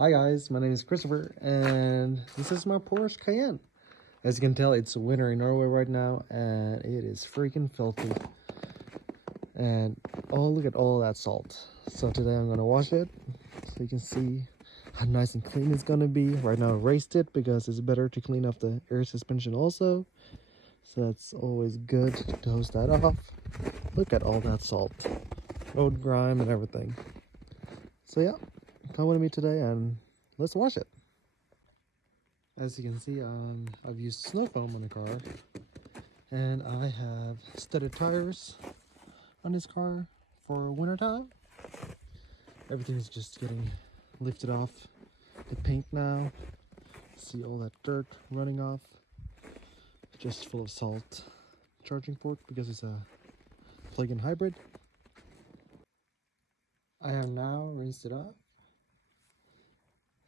Hi guys, my name is Christopher and this is my Porsche Cayenne. As you can tell, it's winter in Norway right now and it is freaking filthy. And oh, look at all that salt. So today I'm gonna wash it so you can see how nice and clean it's gonna be. Right now I raced it because it's better to clean off the air suspension also. So that's always good to hose that off. Look at all that salt, road grime and everything. So yeah, come with me today and let's wash it. As you can see, I've used snow foam on the car and I have studded tires on this car for winter time. Everything is just getting lifted off the paint now. See all that dirt running off, just full of salt. Charging port because it's a plug-in hybrid. I have now rinsed it off,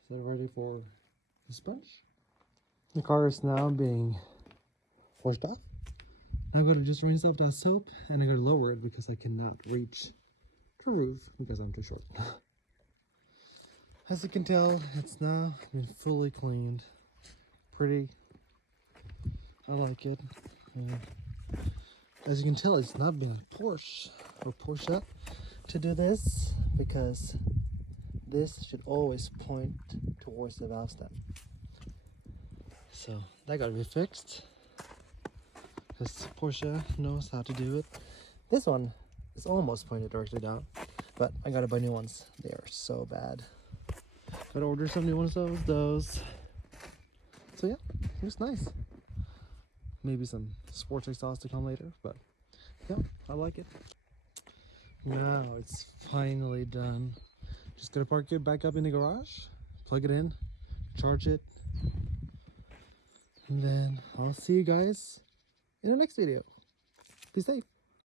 so ready for the sponge. The car is now being washed off. Now I'm going to just rinse off that soap and I'm going to lower it because I cannot reach the roof because I'm too short. As you can tell, it's now been fully cleaned. Pretty. I like it. As you can tell, it's not been a Porsche or Porsche to do this because this should always point towards the valve stem. So that got to be fixed because Porsche knows how to do it. This one is almost pointed directly down, but I gotta buy new ones. They are so bad. Gotta order some new ones of those. So yeah, it was nice. Maybe some sports exhaust to come later, but yeah, I like it. Now it's finally done. Just gotta park it back up in the garage, plug it in, charge it, and then I'll see you guys in the next video. Be safe.